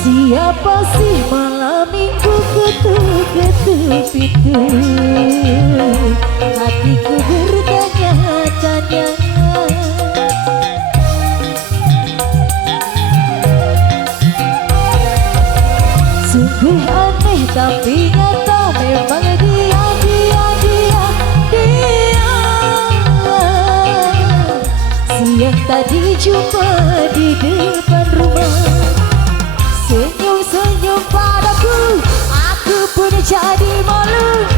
Siapa sih malam minggu ketuk-ketuk pintu? Hatiku bertanya-tanya. Sungguh aneh tapi nyata, memang dia. Siang tadi jumpa di depan rumah, senyum-senyum padaku, aku pun jadi malu.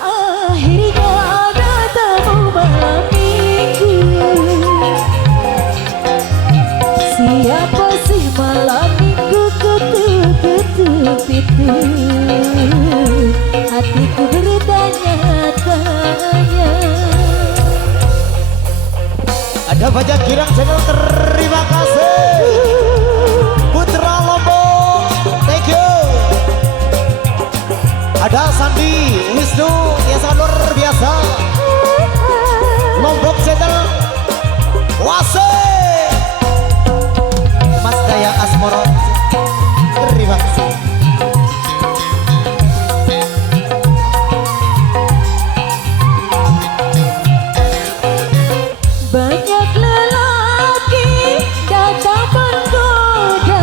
Akhirnya ada tamu malam minggu. Siapa sih malam minggu ketuk-ketuk pintu? Hatiku bertanya-tanya. Ada Bajak Girang Channel, terima kasih. Putra Lombok, thank you. Ada Sandi Wisnu yang sangat luar biasa. Lombok Channel, Wase Mas Daya Asmoro, terima kasih. Banyak lelaki datang menggoda,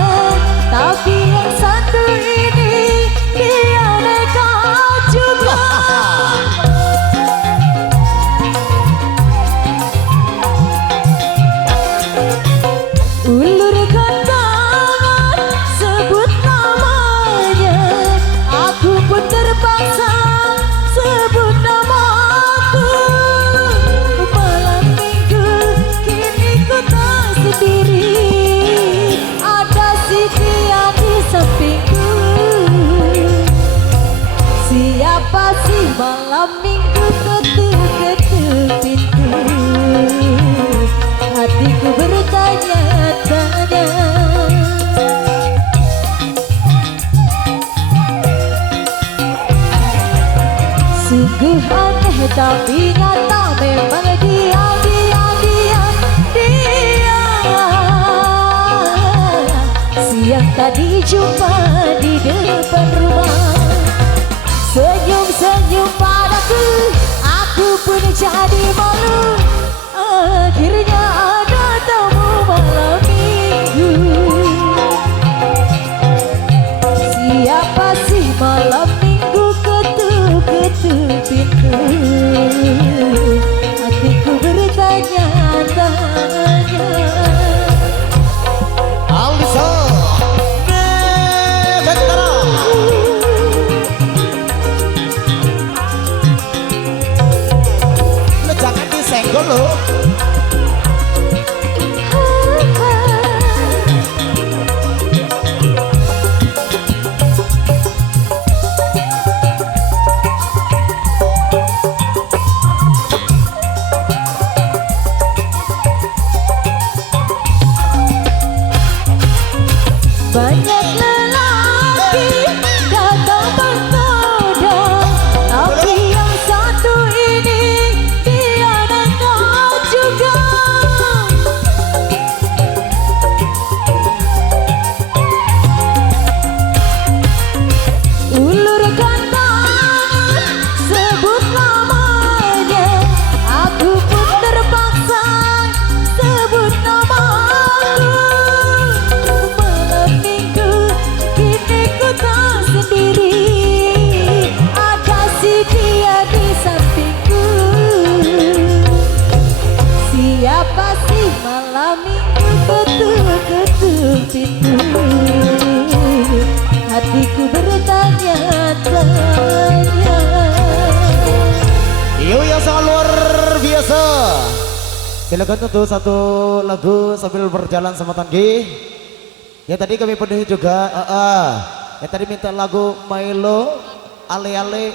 tapi yang satu ini dia nekat juga. Ulurkan tangan, sebut namanya, aku pun terpaksa sebut namaku. Malam minggu kini ku tak sendiri, ada si dia di sampingku. Siapa sih malam minggu ketuk-ketuk pintu? Hatiku bertanya-tanya. Sungguh aneh tapi nyata, memang dia. Siang tadi jumpa di depan rumah, senyum-senyum padaku, aku pun jadi malu. Akhirnya ada tamu malam minggu. Siapa sih malam minggu ketuk-ketuk pintu? Hatiku bertanya-tanya. Alisa Neventara, lo jangan disenggol lo. Banyak lelaki datang menggoda, tapi yang satu ini dia nekat juga. Ulurkan tangan, sebut namanya, aku pun terpaksa sebut namaku. Malam minggu kini ku tak sendiri, ada si dia di sampingku. Siapa sih malam minggu ketuk-ketuk pintu? Hatiku bertanya-tanya. Yo yang sangat luar biasa. Silakan untuk satu lagu sambil berjalan sama Tanggi. Ya tadi kami penuhi juga. Ya tadi minta lagu Milo Ale Ale